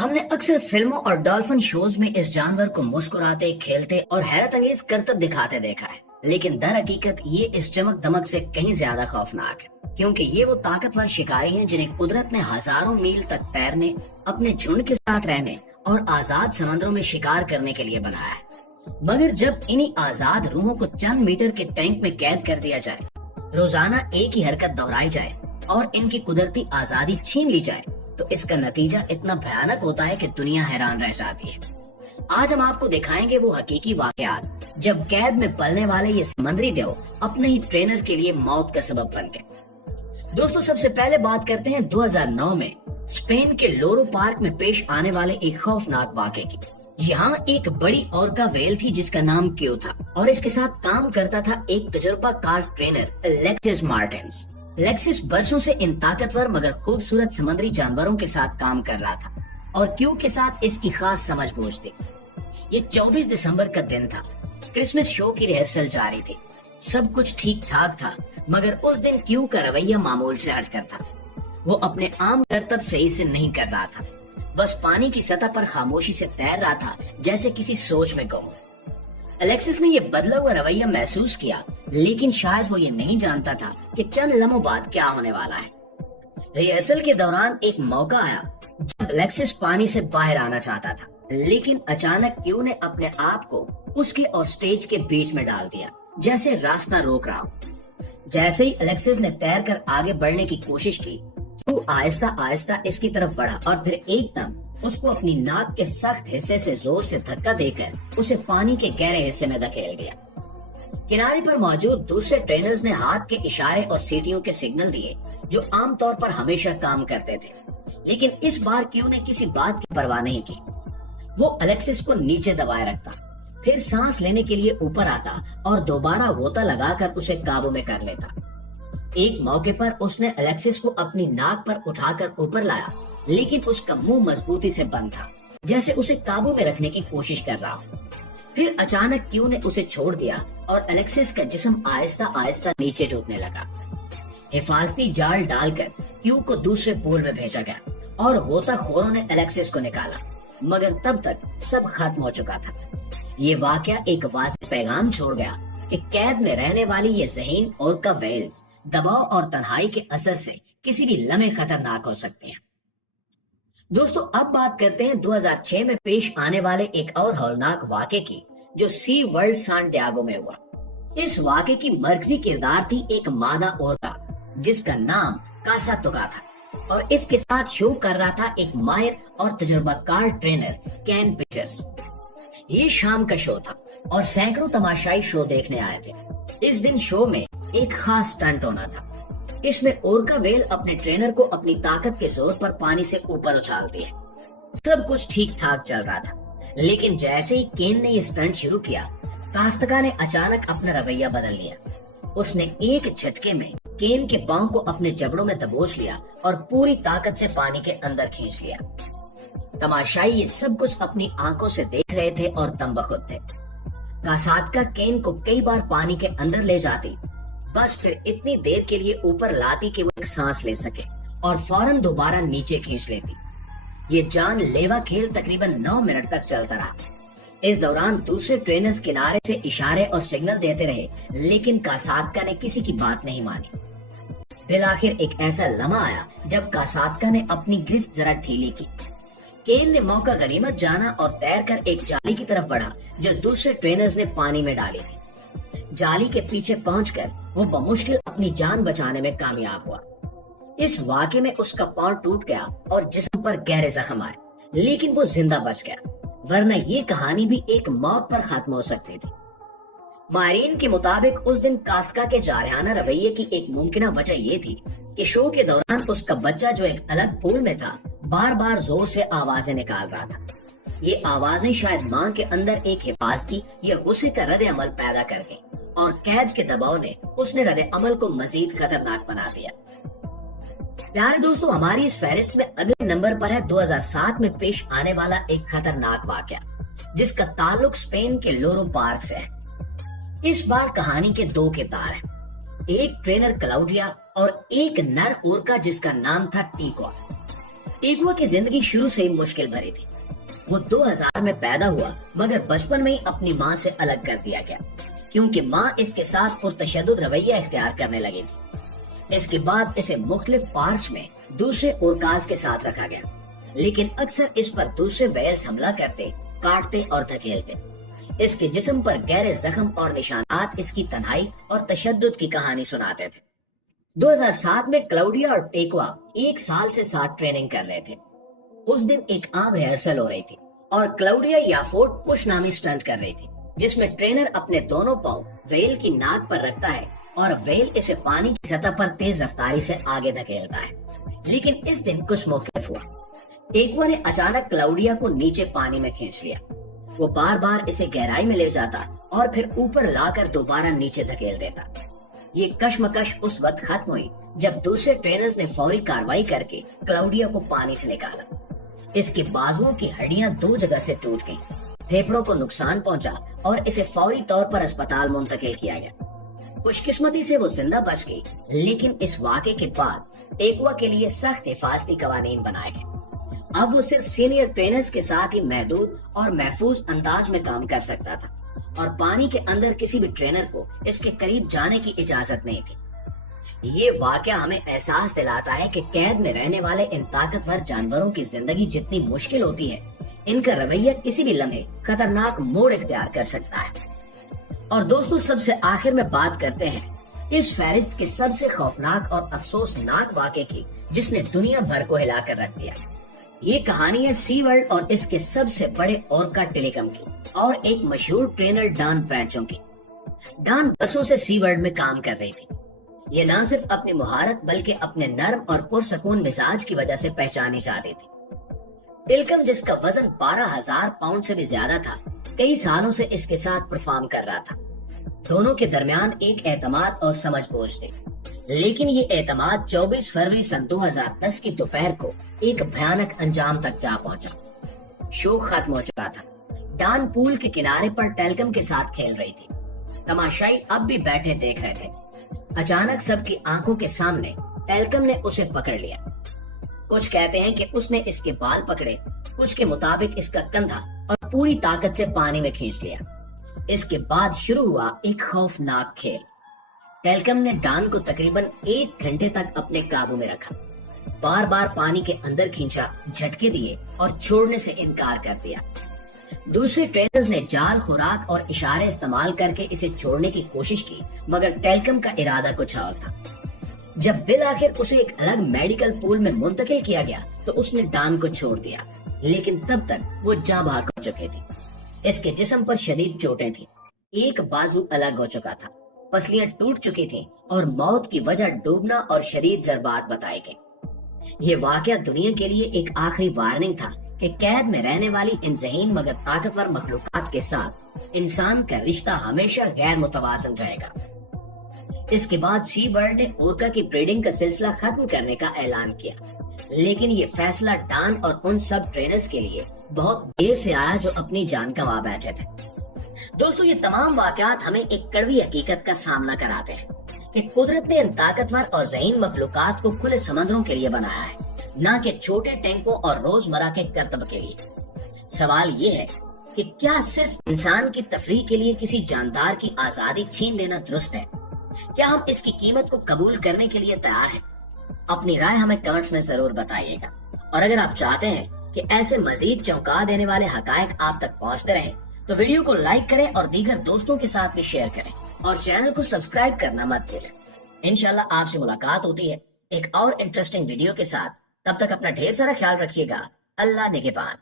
हमने अक्सर फिल्मों और डॉल्फिन शोज में इस जानवर को मुस्कुराते, खेलते और हैरत अंगेज करतब दिखाते देखा है, लेकिन दर हकीकत ये इस चमक दमक से कहीं ज्यादा खौफनाक है, क्योंकि ये वो ताकतवर शिकारी हैं जिन्हें कुदरत ने हजारों मील तक तैरने, अपने झुंड के साथ रहने और आजाद समंदरों में शिकार करने के लिए बनाया है। मगर जब इन्हीं आजाद रूहों को चंद मीटर के टैंक में कैद कर दिया जाए, रोजाना एक ही हरकत दोहराई जाए और इनकी कुदरती आजादी छीन ली जाए, तो इसका नतीजा इतना भयानक होता है कि दुनिया हैरान रह जाती है। आज हम आपको दिखाएंगे वो हकीकी वाकयात जब कैद में पलने वाले ये समंदरी देव अपने ही ट्रेनर के लिए मौत का सबब बन गए। दोस्तों, सबसे पहले बात करते हैं 2009 में स्पेन के लोरो पार्क में पेश आने वाले एक खौफनाक वाकये की। यहाँ एक बड़ी ऑर्का व्हेल थी जिसका नाम क्यू था और इसके साथ काम करता था एक तजुर्बाकार ट्रेनर लेक्सिस मार्टिन्स। लेक्सिस बरसों से इन ताकतवर मगर खूबसूरत समुद्री जानवरों के साथ काम कर रहा था और क्यू के साथ इसकी खास समझबूझ थी। ये 24 दिसंबर का दिन था। क्रिसमस शो की रिहर्सल जारी थी। सब कुछ ठीक ठाक था, मगर उस दिन क्यू का रवैया मामूल से हटकर था। वो अपने आम करतब सही से नहीं कर रहा था, बस पानी की सतह पर खामोशी से तैर रहा था जैसे किसी सोच में गुम। अलेक्सिस ने ये बदला हुआ रवैया महसूस किया, लेकिन शायद वो ये नहीं जानता था कि चंद लम्हों बाद क्या होने वाला है। रिहर्सल के दौरान एक मौका आया जब अलेक्सिस पानी से बाहर आना चाहता था, लेकिन अचानक क्यू ने अपने आप को उसके और स्टेज के बीच में डाल दिया, जैसे रास्ता रोक रहा हो। जैसे ही अलेक्सिस ने तैर कर आगे बढ़ने की कोशिश की, क्यू आहिस्ता आहिस्ता इसकी तरफ बढ़ा और फिर एकदम उसको अपनी नाक के सख्त हिस्से से जोर से धक्का देकर उसे पानी के गहरे हिस्से में धकेल दिया। किनारे पर मौजूद दूसरे ट्रेनर्स ने हाथ के इशारे और सीटियों के सिग्नल दिए, जो आमतौर पर हमेशा काम करते थे, लेकिन इस बार क्यू ने किसी बात की परवाह नहीं की। वो अलेक्सिस को नीचे दबाए रखता, फिर सांस लेने के लिए ऊपर आता और दोबारा गोता लगाकर उसे काबू में कर लेता। एक मौके पर उसने अलेक्सिस को अपनी नाक पर उठाकर ऊपर लाया, लेकिन उसका मुंह मजबूती से बंद था, जैसे उसे काबू में रखने की कोशिश कर रहा हो। फिर अचानक क्यू ने उसे छोड़ दिया और अलेक्सिस का जिस्म आहिस्ता आहिस्ता नीचे डूबने लगा। हिफाजती जाल डालकर क्यू को दूसरे पूल में भेजा गया और गोताखोरों ने अलेक्सिस को निकाला, मगर तब तक सब खत्म हो चुका था। ये वाकया एक वाज़ेह पैगाम छोड़ गया कि कैद में रहने वाली ये ज़हीन ऑर्का व्हेल्स दबाव और तन्हाई के असर से किसी भी लम्हे खतरनाक हो सकते हैं। दोस्तों, अब बात करते हैं 2006 में पेश आने वाले एक और हौलनाक वाक़े की, जो सी वर्ल्ड सान डियागो में हुआ। इस वाक़े की मरकजी किरदार थी एक मादा ऑर्का जिसका नाम कासा तुका था और इसके साथ शो कर रहा था एक माहिर और तजुर्बाकार ट्रेनर कैन पीटर्स। ये शाम का शो था और सैकड़ों तमाशाई शो देखने आए थे। इस दिन शो में एक खास स्टंट होना था। इसमें ऑर्का व्हेल अपने ट्रेनर को अपनी ताकत के जोर पर पानी से ऊपर उछालती है। सब कुछ ठीक ठाक चल रहा था, लेकिन जैसे ही केन ने ये स्टंट शुरू किया, कास्तका ने अचानक अपना रवैया बदल लिया। उसने एक झटके में केन के पांव को अपने जबड़ों में दबोच लिया और पूरी ताकत से पानी के अंदर खींच लिया। तमाशाई ये सब कुछ अपनी आंखों से देख रहे थे और तंबखुद थे। कासातका केन को कई बार पानी के अंदर ले जाती, बस फिर इतनी देर के लिए ऊपर लाती कि वो एक सांस ले सके और फौरन दोबारा नीचे खींच लेती। ये जानलेवा खेल तकरीबन 9 मिनट तक चलता रहा। इस दौरान दूसरे ट्रेनर्स किनारे से इशारे और सिग्नल देते रहे, लेकिन कासातका ने किसी की बात नहीं मानी। फिर आखिर एक ऐसा लम्हा आया जब कासातका ने अपनी गिरफ्त जरा ढीली की। केन ने मौका गनीमत जाना और तैरकर एक जाली की तरफ बढ़ा जो दूसरे ट्रेनर्स ने पानी में डाली थी। जाली के पीछे पहुंचकर वो बमुश्किल अपनी जान बचाने में कामयाब हुआ। इस वाक़े में उसका पांव टूट गया और जिस्म पर गहरे जख्म आए, लेकिन वो जिंदा बच गया, वरना ये कहानी भी एक मौत पर खत्म हो सकती थी। माहिरीन के मुताबिक उस दिन कास्का के जारहाना रवैये की एक मुमकिन वजह ये थी कि शो के दौरान उसका बच्चा, जो एक अलग पूल में था, बार बार जोर से आवाजें निकाल रहा था। ये आवाजें शायद मां के अंदर एक हिफाजती या गुस्से का रद्द अमल पैदा कर गई और कैद के दबाव ने उसने रद्द अमल को मजीद खतरनाक बना दिया। प्यारे दोस्तों, हमारी इस फहरिस्त में अगले नंबर पर है 2007 में पेश आने वाला एक खतरनाक वाकया, जिसका ताल्लुक स्पेन के लोरो पार्क से है। इस बार कहानी के 2 किरदार हैं, एक ट्रेनर क्लाउडिया और एक नर ओर्का जिसका नाम था टीको। टेकुआ की जिंदगी शुरू से ही मुश्किल भरी थी। वो 2000 में पैदा हुआ, मगर बचपन में ही अपनी माँ से अलग कर दिया गया क्योंकि माँ इसके साथ पुरतशद्दुद रवैया इख्तियार करने लगी थी। इसके बाद इसे मुख्तलिफ पार्च में दूसरे ओरकाज के साथ रखा गया, लेकिन अक्सर इस पर दूसरे वेल्स हमला करते, काटते और धकेलते। इसके जिस्म पर गहरे जख्म और निशानात इसकी तन्हाई और तशद्दुद की कहानी सुनाते थे। 2007 में क्लाउडिया और टेकुआ 1 साल से साथ ट्रेनिंग कर रहे थे। उस दिन एक आम रिहर्सल हो रही थी और क्लाउडिया याफोर्ट पुश नामी स्टंट कर रही थी, जिसमें ट्रेनर अपने दोनों पांव वेल की नाक पर रखता है और वेल इसे पानी की सतह पर तेज रफ्तारी से आगे धकेलता है। लेकिन इस दिन कुछ मुख्तलिफ हुआ। टेकुआ ने अचानक क्लाउडिया को नीचे पानी में खींच लिया। वो बार बार इसे गहराई में ले जाता और फिर ऊपर लाकर दोबारा नीचे धकेल देता। ये कश्मकश उस वक्त खत्म हुई जब दूसरे ट्रेनर्स ने फौरी कार्रवाई करके क्लाउडिया को पानी से निकाला। इसके बाजुओं की हड्डियां 2 जगह से टूट गईं, फेफड़ों को नुकसान पहुंचा और इसे फौरी तौर पर अस्पताल मुंतकिल किया गया। खुशकिस्मती से वो जिंदा बच गई, लेकिन इस वाक़े के बाद टेकुआ के लिए सख्त हिफाजती कवानीन बनाए गए। अब वो सिर्फ सीनियर ट्रेनर्स के साथ ही महदूद और महफूज अंदाज में काम कर सकता था और पानी के अंदर किसी भी ट्रेनर को इसके करीब जाने की इजाजत नहीं थी। ये वाकया हमें एहसास दिलाता है कि कैद में रहने वाले इन ताकतवर जानवरों की जिंदगी जितनी मुश्किल होती है, इनका रवैया किसी भी लम्हे खतरनाक मोड़ इख्तियार कर सकता है। और दोस्तों, सबसे आखिर में बात करते हैं इस फहरिस्त के सबसे खौफनाक और अफसोसनाक वाक़े की, जिसने दुनिया भर को हिलाकर रख दिया। ये कहानी है सी वर्ल्ड और इसके सबसे बड़े ऑर्का टेलीकॉम की और एक मशहूर ट्रेनर डान ब्रैंचो की। डान बरसों से सी वर्ल्ड में काम कर रही थी। ये न सिर्फ अपनी मुहारत बल्कि अपने नर्म और पुरसकून मिजाज की वजह से पहचानी जाती थी। टेलीकॉम, जिसका वजन 12,000 पाउंड से भी ज्यादा था, कई सालों से इसके साथ परफॉर्म कर रहा था। दोनों के दरमियान एक एतमाद और समझ बूझ थी, लेकिन ये एतमाद 24 फरवरी सन 2010 की दोपहर को एक भयानक अंजाम तक जा पहुंचा। शो खत्म हो चुका था। डान पूल के किनारे पर टेलीकॉम के साथ खेल रही थी। तमाशाई अब भी बैठे देख रहे थे। अचानक सबकी आंखों के सामने टेलीकॉम ने उसे पकड़ लिया। कुछ कहते हैं कि उसने इसके बाल पकड़े, कुछ के मुताबिक इसका कंधा और पूरी ताकत से पानी में खींच लिया। इसके बाद शुरू हुआ एक खौफनाक खेल। टेलीकॉम ने डान को तकरीबन 1 घंटे तक अपने काबू में रखा। बार बार पानी के अंदर खींचा, झटके दिए और छोड़ने से इनकार कर दिया। दूसरे ट्रेनर्स ने जाल, खुराक और इशारे इस्तेमाल करके इसे छोड़ने की कोशिश की, मगर टेलीकॉम का इरादा कुछ और था। जब बिल आखिर उसे एक अलग मेडिकल पूल में मुंतकिल किया गया तो उसने डान को छोड़ दिया, लेकिन तब तक वो जाँ भाग हो चुकी थी। इसके जिस्म पर शदीद चोटें थी, एक बाजू अलग हो चुका था, पसलियां टूट चुकी थीं और मौत की वजह डूबना और शदीद जर्बात बताए गए। ये वाकया दुनिया के लिए एक आखिरी वार्निंग था कि कैद में रहने वाली इन ज़हीन मगर ताकतवर मखलूकात के साथ इंसान का रिश्ता हमेशा गैर मुतवाज़न रहेगा। इसके बाद सी वर्ल्ड ने ओरका की ब्रीडिंग का सिलसिला खत्म करने का ऐलान किया, लेकिन ये फैसला डान और उन सब ट्रेनर्स के लिए बहुत देर से आया जो अपनी जान गंवा बैठे थे। दोस्तों, ये तमाम वाकयात हमें एक कड़वी हकीकत का सामना कराते हैं कि कुदरत ने इन ताकतवर और ज़हीन मखलूकात को खुले समंदरों के लिए बनाया है, न कि छोटे टैंकों और रोजमर्रा के करतब के लिए। सवाल ये है कि क्या सिर्फ इंसान की तफरीह के लिए किसी जानदार की आजादी छीन लेना दुरुस्त है? क्या हम इसकी कीमत को कबूल करने के लिए तैयार हैं? अपनी राय हमें कमेंट्स में जरूर बताइएगा। और अगर आप चाहते हैं कि ऐसे मजीद चौंका देने वाले हकायक आप तक पहुंचते रहें, तो वीडियो को लाइक करें और दीगर दोस्तों के साथ भी शेयर करें और चैनल को सब्सक्राइब करना मत भूलें। इंशाल्लाह आपसे मुलाकात होती है एक और इंटरेस्टिंग वीडियो के साथ। तब तक अपना ढेर सारा ख्याल रखिएगा। अल्लाह निगहबान।